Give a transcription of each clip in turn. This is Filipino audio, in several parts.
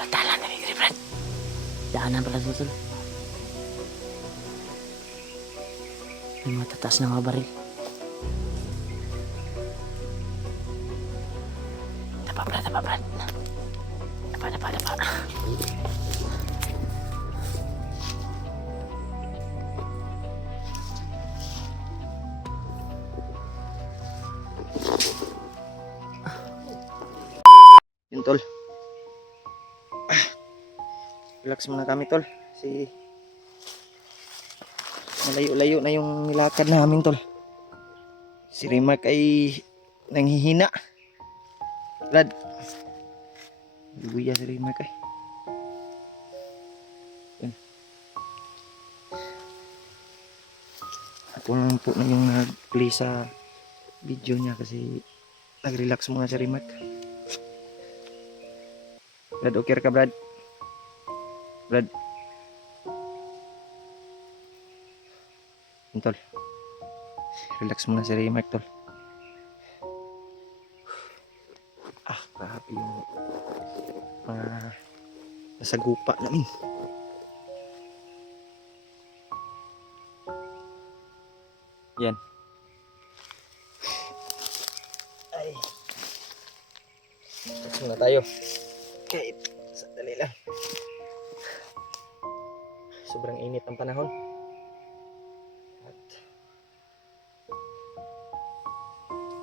Patalan na ni Brad. Daanan pala sa tol. May matataas na mga baril. Dapa Brad, dapa Brad. Dapa. Yun tol. Relax muna kami tol. Malayo-layo na yung nilakad namin tol. Si Rimark ay nanghihina. Brad. Luya si Rimark ay. Yun. Ako naman po na yung nag-play sa video niya kasi nag-relax muna si Rimark. Brad, okay ka Brad? Brad. Tol. Relax muna si Rimark tol. Grabe yung mga nasa gupa namin. Yan. Ay. Relax muna tayo. Kahit sandali lang. Sobrang init ang panahon.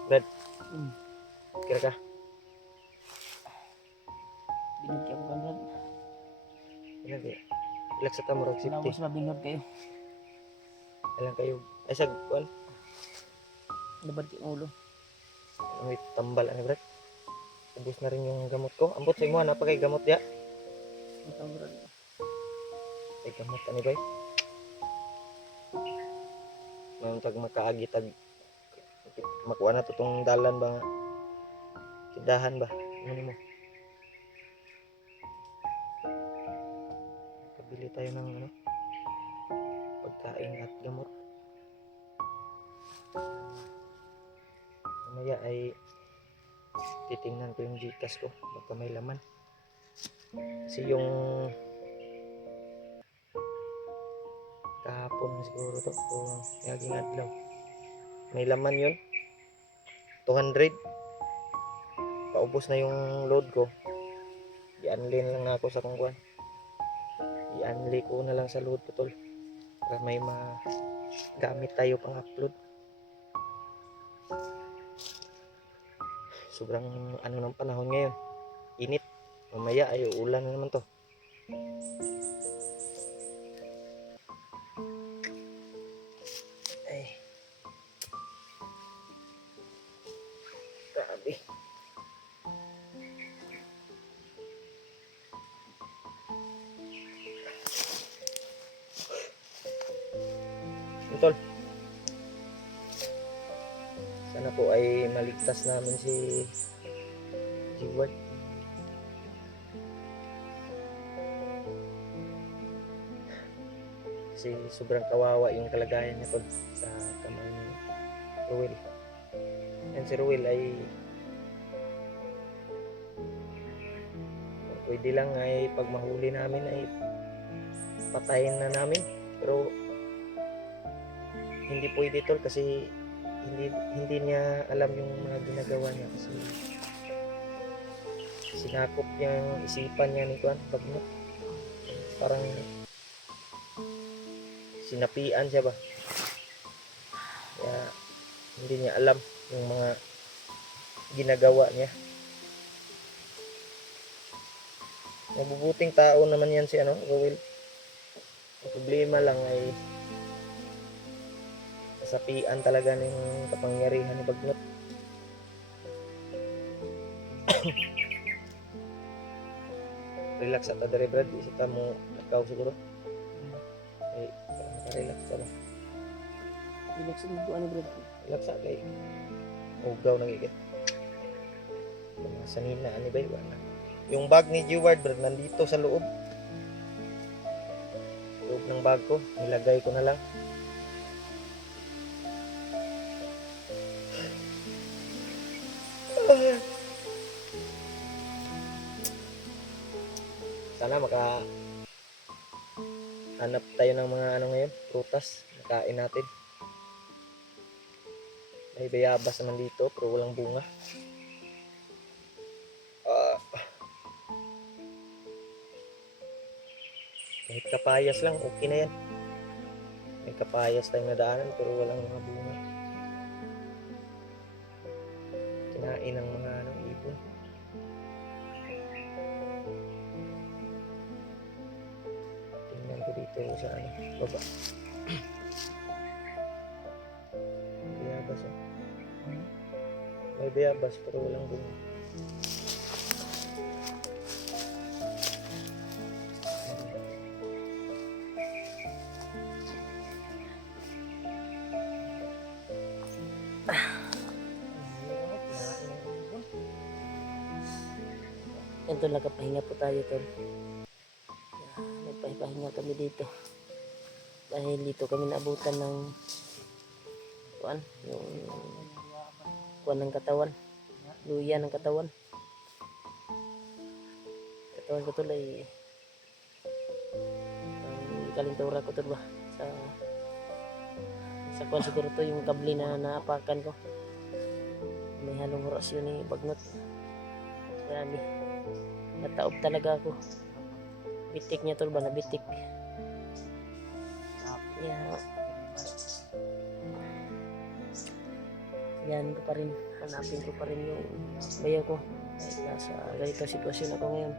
Brad, kira ka? Binod kayo ko Brad. Ilan kayo? Relax sa tamurag safety. Nawas mabinod kayo. Ilan kayo? Ay sag, kuan? Labad kayo ulo. May tambal ano Brad? Ubus na rin yung gamot ko. Ambot sa imo, napagay gamot ya? Ito Brad. Ay gamot ano ba? Mayroon tag makaagi tag makuha na to tong dalan ba nga? Tindahan ba? Ano mo? Pabili tayo ng ano? Pagkain at gamot. Mamaya ay titingnan ko yung Gcash ko. Baka may laman. Kasi yung kahapon siguro to o naging adlaw. May laman yun. 200. Paubos na yung load ko. I-unlin lang ako sa kungkuan. I-unlin ko na lang sa load ko tol. Para may magamit tayo pang upload. Sobrang ano ng panahon ngayon. Init. Mamaya ay ulan na naman to. Ay. Grabe. Tol. Sana po ay maligtas namin si Ward. Kasi sobrang kawawa yung kalagayan niya tol sa kamay ni Ruel. And si Ruel ay pwede lang ay pag mahuli namin ay patayin na namin. Pero hindi pwede tol kasi hindi niya alam yung mga ginagawa niya kasi sinakop niya yung isipan niya ni Kuan Bagnot. Parang sinapian siya ba? Kaya hindi niya alam yung mga ginagawa niya. Mabubuting tao naman yan si Ruel. Ang problema lang ay nasapian talaga ng kapangyarihan ni Bagnot. Relax at adere Brad, isita mo nakaw siguro. Ay, relax ka ba? Relax mo ko ano Brad. Relax sa kay ugaw nang igit. Sanina ani ba iwan na. Yung bag ni Jeward Brad nandito sa loob. Loob ng bag ko, nilagay ko na lang. Sana hanap tayo ng mga ano ngayon, prutas. Nakain natin. May bayabas naman dito pero walang bunga. Ah, kahit kapayas lang, okay na yan. May kapayas tayong nadaanan pero walang mga bunga. Kinain ng mga ibon. Tingnan ko dito sa baba. Bayabas oh. May bayabas pero walang bunga. Yan tol, nakapahinga po tayo tol. Nagpahinga kami dito. Dahil dito kami naabutan ng yung kuan ng katawan. Luya ng katawan. Katawan ko tol ay kalintura ko tol ba? Sa kuan siguro to yung kable na naapakan ko. May halong orasyon ni bagnot. Grabe. Nataob talaga ako. Bitik niya tol ba na bitik. Yeah. Yan ko pa rin. Hanapin ko pa rin yung bayo ko. Kahit nasa ganito sitwasyon ako ngayon.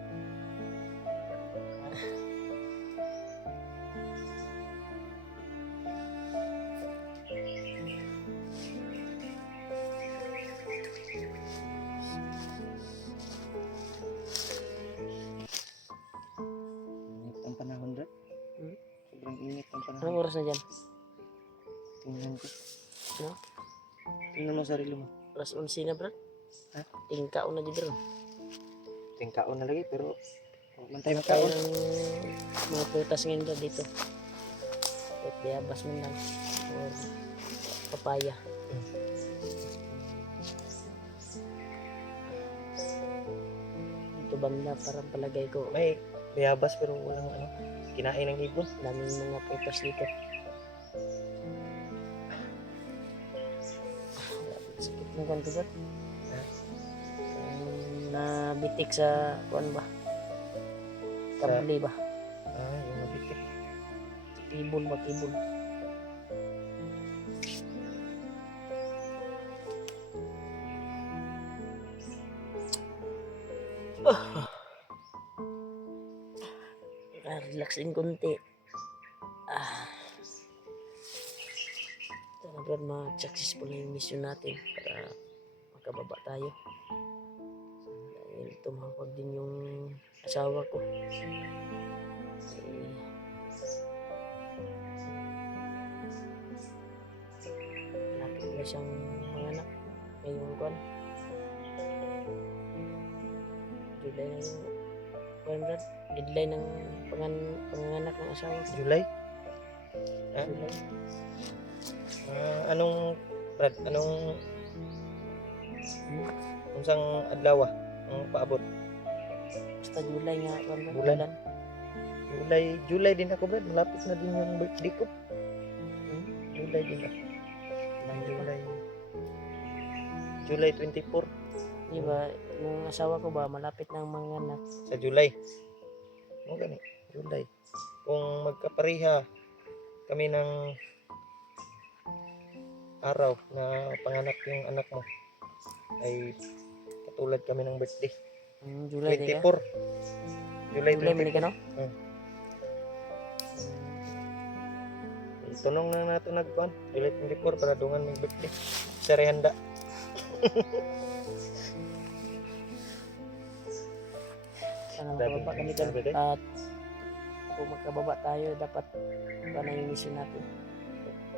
Init ang panahon Brad. Sobrang init ang panahon. Anong oras na dyan? Tingnan ko. No? Tingnan mo sarili mo. Alas 11 na bro. Ha? Tingkaon na dyan bro. Tingkaon na lagi pero huwag man tayo Tayo makaon. ng mga prutas ngayon bro dito. At bayabas man lang. Or papaya. Ito banda parang palagay ko. May bayabas pero walang kinain ng ibon. Daming mga prutas dito. Sakit ng kwan ko bro. Ha? Nabitik sa kwan ba? Kable ba? Yung mabitik. Tibol ba? Tibol. Relaxin konti. Sana brad ma-successful na yung mission natin para makababa tayo. Dahil tumawag din yung asawa ko. Lapit na siyang manganak ngayong kwan. July na yung kwan brad. Deadline ng panganganak ng asawa ko. July? Ha? July. Brad, unsang adlaw ang paabot? Basta July nga kwan brad. July. Bulan. July din ako Brad, malapit na din yung birthday ko. July din ako. July 24 Di ba, yung asawa ko ba, malapit ng mga anak. sa July. Ano gani? July. Kung magkapareha kami ng araw na panganak yung anak mo, ay katulad kami ng birthday. July, di ka? 24. July July, mali ka 24. no? Tunong na nato nagkuhan. July 24 para dungan may birthday. Sari handa. Sana Grabe, makababa kami grabe din. at kung makababa tayo, dapat pa na yung mission natin.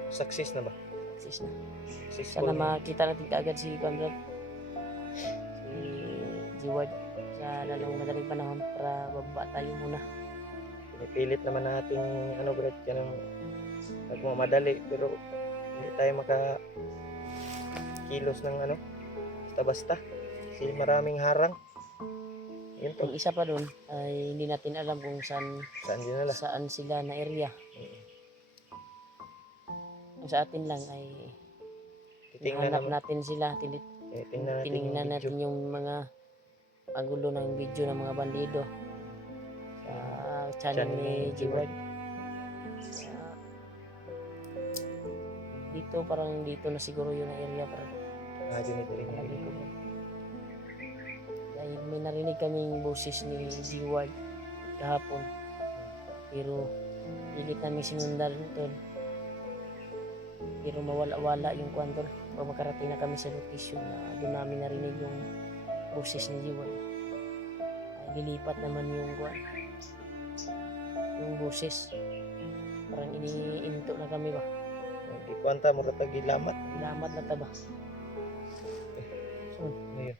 Success na ba? Success na. Successful Sana na. makita natin kaagad si Conrad, si Jiwad sa lalong madaling panahon para bababa tayo muna. Pinipilit naman natin Brad, kanang nagmamadali pero hindi tayo kilos ng basta-basta kasi maraming harang. Yun Yung to. isa pa doon ay hindi natin alam kung Saan dinala? saan sila na area. Mm. Ang sa atin lang ay Titingnan hanap naman. natin sila, Tingnan natin yung tinignan video. natin yung mga magulo ng video ng mga bandido sa channel Channel ni ni G-Word. Dito parang dito na siguro yun ang area para Dito rin palagi yung ko. video. Dahil may narinig kaming boses ni G-Word kahapon. Pero higit namin sinundan tol. Pero mawala-wala yung kwanto. Pag makarating na kami sa location na doon namin narinig yung boses ni G-Word. Ay lilipat naman yung kwan. Yung boses. Parang iniinto na kami ba? Di kwanta mo katag gilamat. Ilamat na taba. So, Ngayon,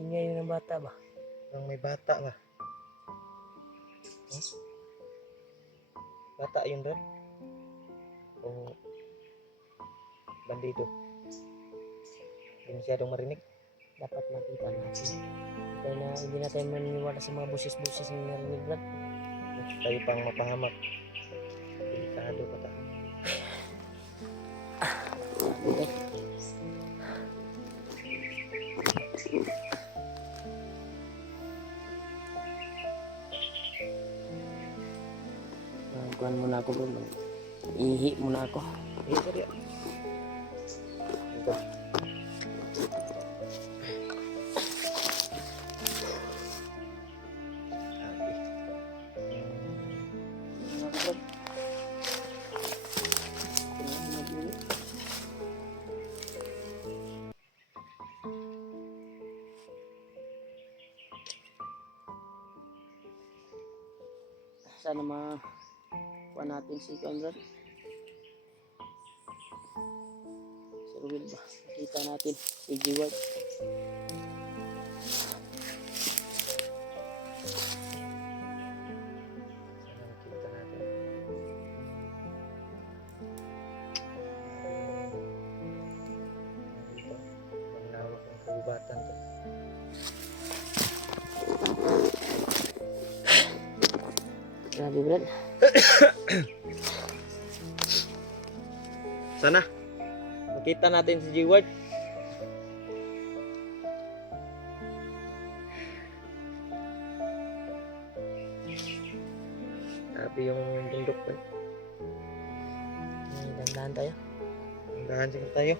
ingay yun ng bata ba? parang may bata ba? Hmm? Bata yun rin? O bandido? Hindi masyadong marinig. Dapat makita natin. Kaya na hindi na tayo maniniwala sa mga boses-boses na narinig Brad. Tayo pang mapahamak. Delikado pa ta. Okay. Kuhan muna ako bro. Ihi muna ako. Iya, sorry. Ito. Sana makuha natin si Conrad. Si Ruel ba? Kita natin si G-Word. Sana makita natin. Dito. Ang lawak ng kagubatan to. Grabe Brad. Sana makita natin si G-Word. Grabe yung bundok ba? Dandahan tayo. Hanggahan siguro tayo.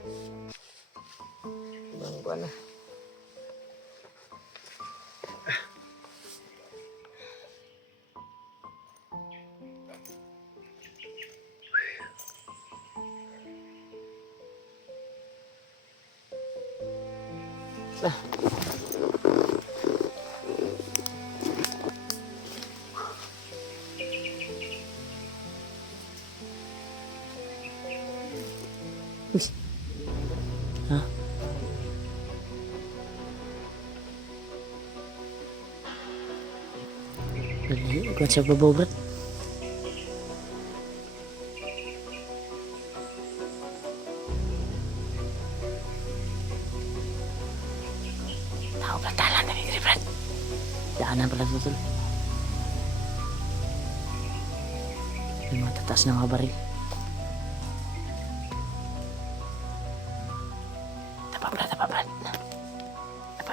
Ibang kuha na. Uy. Ha? Ikaw siya babaw Brad. Tao Brad, talan na ni Brad. Daanan pala ito tol. May mga tatas na mga baril. Tapa Brad, tapa Brad. Tapa.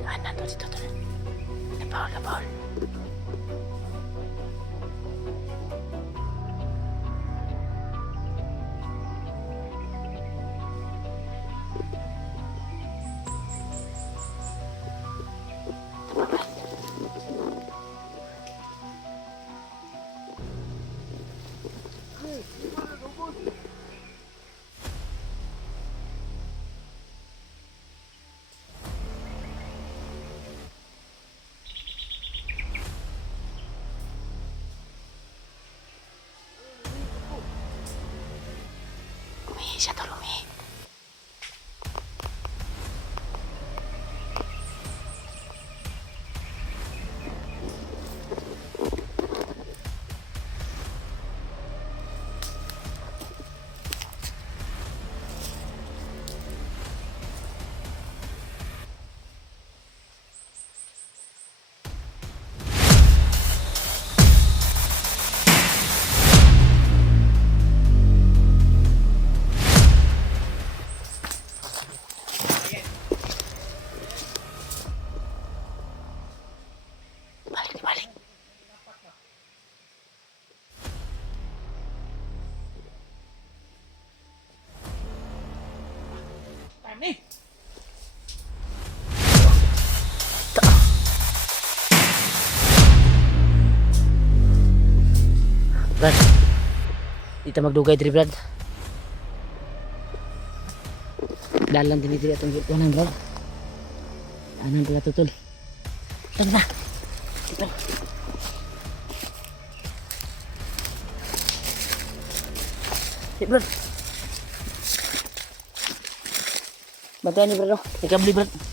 Daanan to dito tol. Labaw. Brad. Dito magdugay diri Brad. Dalan din diri atong gitunan Brad. Anan pala tutol. Tara na. Ito. Hey, Brad. Bantayan ni Brad. Ikabli Brad.